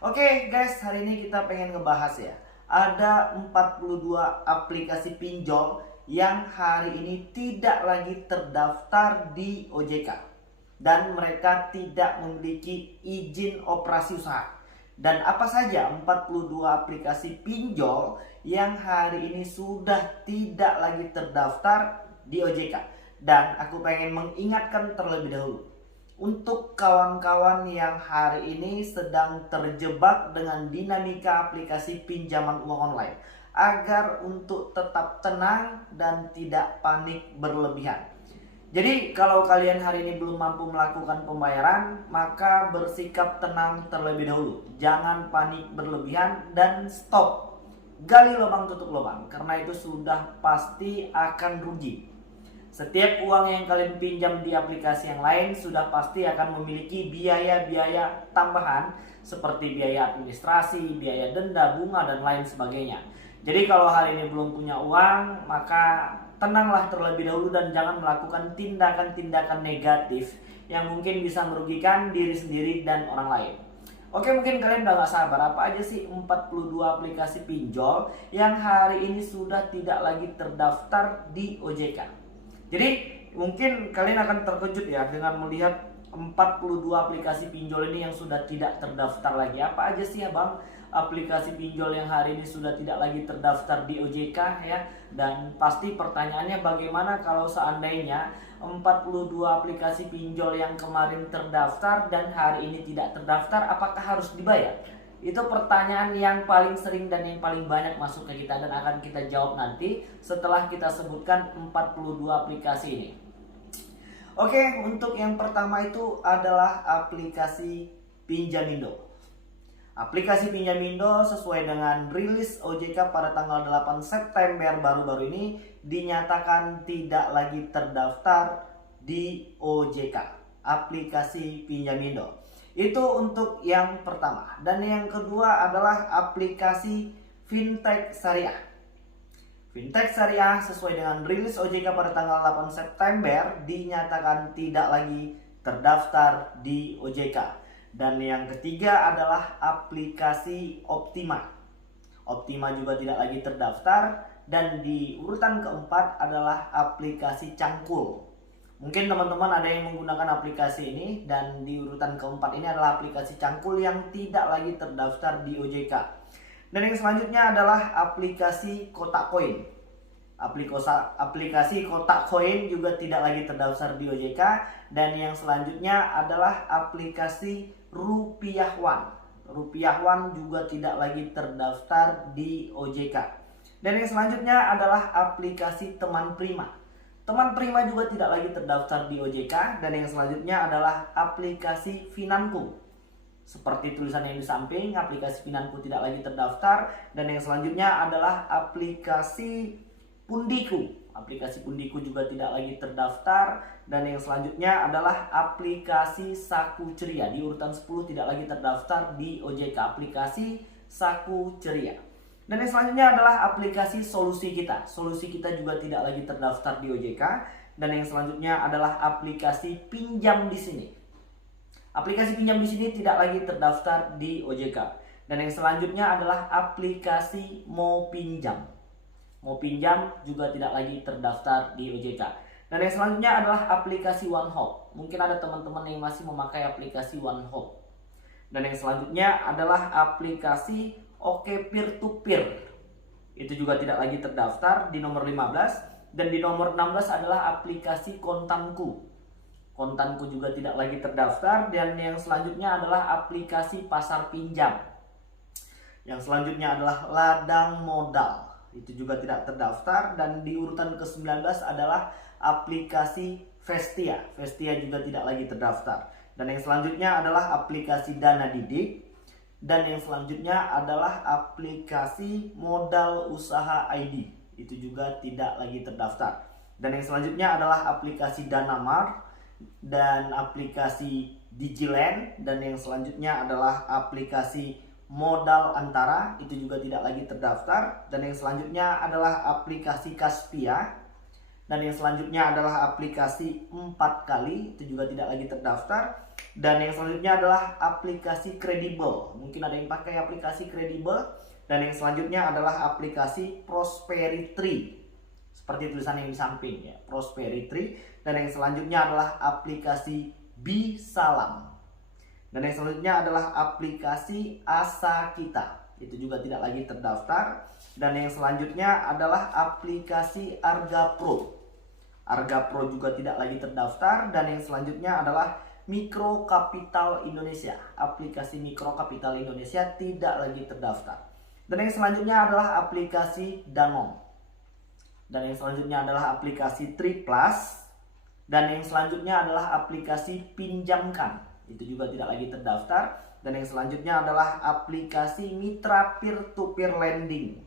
Oke guys, hari ini kita pengen ngebahas ya. Ada 42 aplikasi pinjol yang hari ini tidak lagi terdaftar di OJK. Dan mereka tidak memiliki izin operasi usaha. Dan apa saja 42 aplikasi pinjol yang hari ini sudah tidak lagi terdaftar di OJK. Dan aku pengen mengingatkan terlebih dahulu untuk kawan-kawan yang hari ini sedang terjebak dengan dinamika aplikasi pinjaman uang online, agar untuk tetap tenang dan tidak panik berlebihan. Jadi kalau kalian hari ini belum mampu melakukan pembayaran, maka bersikap tenang terlebih dahulu. Jangan panik berlebihan dan stop. Gali lubang tutup lubang, karena itu sudah pasti akan rugi. Setiap uang yang kalian pinjam di aplikasi yang lain sudah pasti akan memiliki biaya-biaya tambahan seperti biaya administrasi, biaya denda, bunga, dan lain sebagainya. Jadi kalau hari ini belum punya uang, maka tenanglah terlebih dahulu dan jangan melakukan tindakan-tindakan negatif yang mungkin bisa merugikan diri sendiri dan orang lain. Oke, mungkin kalian udah gak sabar, apa aja sih 42 aplikasi pinjol yang hari ini sudah tidak lagi terdaftar di OJK. Jadi mungkin kalian akan terkejut ya dengan melihat 42 aplikasi pinjol ini yang sudah tidak terdaftar lagi. Apa aja sih ya bang aplikasi pinjol yang hari ini sudah tidak lagi terdaftar di OJK ya? Dan pasti pertanyaannya, bagaimana kalau seandainya 42 aplikasi pinjol yang kemarin terdaftar dan hari ini tidak terdaftar, apakah harus dibayar? Itu pertanyaan yang paling sering dan yang paling banyak masuk ke kita, dan akan kita jawab nanti setelah kita sebutkan 42 aplikasi ini. Oke, untuk yang pertama itu adalah aplikasi Pinjamindo. Aplikasi Pinjamindo sesuai dengan rilis OJK pada tanggal 8 September baru-baru ini dinyatakan tidak lagi terdaftar di OJK. Aplikasi Pinjamindo. Itu untuk yang pertama. Dan yang kedua adalah aplikasi Fintech Syariah. Fintech Syariah sesuai dengan rilis OJK pada tanggal 8 September dinyatakan tidak lagi terdaftar di OJK. Dan yang ketiga adalah aplikasi Optima. Optima juga tidak lagi terdaftar. Dan di urutan keempat adalah aplikasi Cangkul. Mungkin teman-teman ada yang menggunakan aplikasi ini, dan di urutan keempat ini adalah aplikasi Cangkul yang tidak lagi terdaftar di OJK. Dan yang selanjutnya adalah aplikasi Kotak Koin. Aplikasi Kotak Koin juga tidak lagi terdaftar di OJK. Dan yang selanjutnya adalah aplikasi Rupiah One. Rupiah One juga tidak lagi terdaftar di OJK. Dan yang selanjutnya adalah aplikasi Teman Prima. Teman Prima juga tidak lagi terdaftar di OJK. Dan yang selanjutnya adalah aplikasi Finanku. Seperti tulisan yang di samping, aplikasi Finanku tidak lagi terdaftar. Dan yang selanjutnya adalah aplikasi Pundiku. Aplikasi Pundiku juga tidak lagi terdaftar. Dan yang selanjutnya adalah aplikasi Saku Ceria. Di urutan 10 tidak lagi terdaftar di OJK. Aplikasi Saku Ceria. Dan yang selanjutnya adalah aplikasi Solusi Kita. Solusi Kita juga tidak lagi terdaftar di OJK. Dan yang selanjutnya adalah aplikasi Pinjam di Sini. Aplikasi Pinjam di Sini tidak lagi terdaftar di OJK. Dan yang selanjutnya adalah aplikasi Mau Pinjam. Mau Pinjam juga tidak lagi terdaftar di OJK. Dan yang selanjutnya adalah aplikasi OneHop. Mungkin ada teman-teman yang masih memakai aplikasi OneHop. Dan yang selanjutnya adalah aplikasi Oke Peer to Peer. Itu juga tidak lagi terdaftar di nomor 15. Dan di nomor 16 adalah aplikasi Kontanku. Kontanku juga tidak lagi terdaftar. Dan yang selanjutnya adalah aplikasi Pasar Pinjam. Yang selanjutnya adalah Ladang Modal. Itu juga tidak terdaftar. Dan di urutan ke-19 adalah aplikasi Vestia. Vestia juga tidak lagi terdaftar. Dan yang selanjutnya adalah aplikasi Dana Didik. Dan yang selanjutnya adalah aplikasi Modal Usaha ID. Itu juga tidak lagi terdaftar. Dan yang selanjutnya adalah aplikasi Danamar dan aplikasi Digiland. Dan yang selanjutnya adalah aplikasi Modal Antara. Itu juga tidak lagi terdaftar. Dan yang selanjutnya adalah aplikasi Kaspia. Dan yang selanjutnya adalah aplikasi 4 kali, itu juga tidak lagi terdaftar. Dan yang selanjutnya adalah aplikasi kredibel. Mungkin ada yang pakai aplikasi kredibel. Dan yang selanjutnya adalah aplikasi Prosperity. Seperti tulisan yang di samping ya, Prosperity. Dan yang selanjutnya adalah aplikasi Bisalam. Dan yang selanjutnya adalah aplikasi Asa Kita. Itu juga tidak lagi terdaftar. Dan yang selanjutnya adalah aplikasi Arga Pro. Arga Pro juga tidak lagi terdaftar. Dan yang selanjutnya adalah Mikro Kapital Indonesia. Aplikasi Mikro Kapital Indonesia tidak lagi terdaftar. Dan yang selanjutnya adalah aplikasi Danone. Dan yang selanjutnya adalah aplikasi Triplus. Dan yang selanjutnya adalah aplikasi Pinjamkan. Itu juga tidak lagi terdaftar. Dan yang selanjutnya adalah aplikasi Mitra Peer-to-Peer Lending.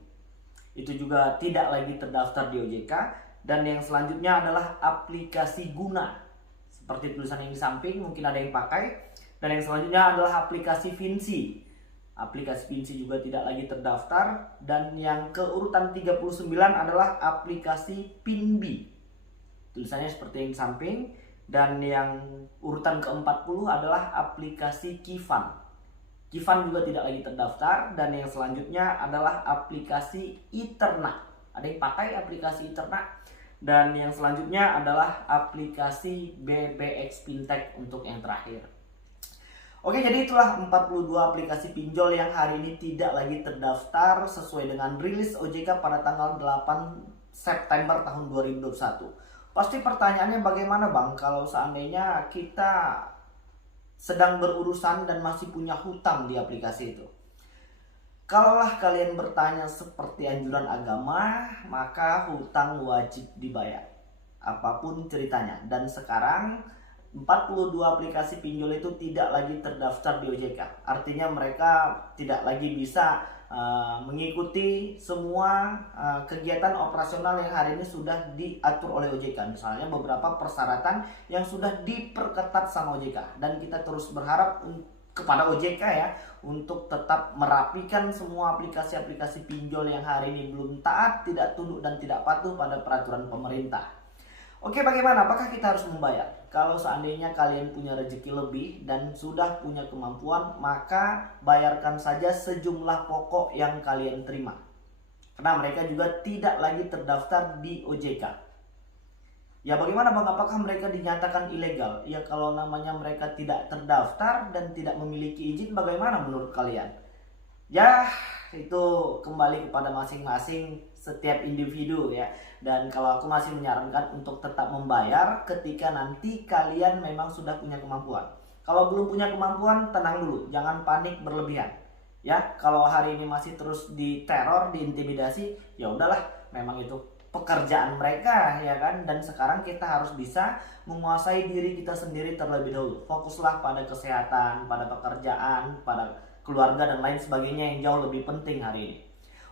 Itu juga tidak lagi terdaftar di OJK. Dan yang selanjutnya adalah aplikasi Guna. Seperti tulisan yang di samping, mungkin ada yang pakai. Dan yang selanjutnya adalah aplikasi Vinci. Aplikasi Vinci juga tidak lagi terdaftar. Dan yang keurutan 39 adalah aplikasi Pinbi. Tulisannya seperti yang di samping. Dan yang urutan ke-40 adalah aplikasi Kifan. Kifan juga tidak lagi terdaftar. Dan yang selanjutnya adalah aplikasi Iterna. Ada yang pakai aplikasi Iterna. Dan yang selanjutnya adalah aplikasi BBX Fintech untuk yang terakhir. Oke, jadi itulah 42 aplikasi pinjol yang hari ini tidak lagi terdaftar sesuai dengan rilis OJK pada tanggal 8 September tahun 2021. Pasti pertanyaannya bagaimana Bang kalau seandainya kita sedang berurusan dan masih punya hutang di aplikasi itu? Kalaulah kalian bertanya seperti anjuran agama, maka hutang wajib dibayar. Apapun ceritanya. Dan sekarang 42 aplikasi pinjol itu tidak lagi terdaftar di OJK. Artinya mereka tidak lagi bisa mengikuti semua kegiatan operasional yang hari ini sudah diatur oleh OJK. Misalnya beberapa persyaratan yang sudah diperketat sama OJK. Dan kita terus berharap kepada OJK ya untuk tetap merapikan semua aplikasi-aplikasi pinjol yang hari ini belum taat, tidak tunduk dan tidak patuh pada peraturan pemerintah. Oke, bagaimana? Apakah kita harus membayar? Kalau seandainya kalian punya rezeki lebih dan sudah punya kemampuan, maka bayarkan saja sejumlah pokok yang kalian terima. Karena mereka juga tidak lagi terdaftar di OJK. Ya bagaimana Bang, apakah mereka dinyatakan ilegal? Ya kalau namanya mereka tidak terdaftar dan tidak memiliki izin, bagaimana menurut kalian? Ya itu kembali kepada masing-masing setiap individu ya. Dan kalau aku masih menyarankan untuk tetap membayar ketika nanti kalian memang sudah punya kemampuan. Kalau belum punya kemampuan, tenang dulu, jangan panik berlebihan. Ya, kalau hari ini masih terus diteror, diintimidasi, ya udahlah, memang itu pekerjaan mereka ya kan. Dan sekarang kita harus bisa menguasai diri kita sendiri terlebih dahulu. Fokuslah pada kesehatan, pada pekerjaan, pada keluarga dan lain sebagainya yang jauh lebih penting hari ini.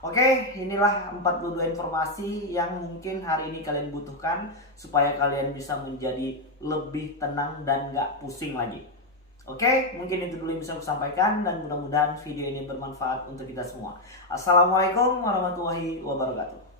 Oke, inilah 42 informasi yang mungkin hari ini kalian butuhkan supaya kalian bisa menjadi lebih tenang dan gak pusing lagi. Oke, mungkin itu dulu yang bisa aku sampaikan dan mudah-mudahan video ini bermanfaat untuk kita semua. Assalamualaikum warahmatullahi wabarakatuh.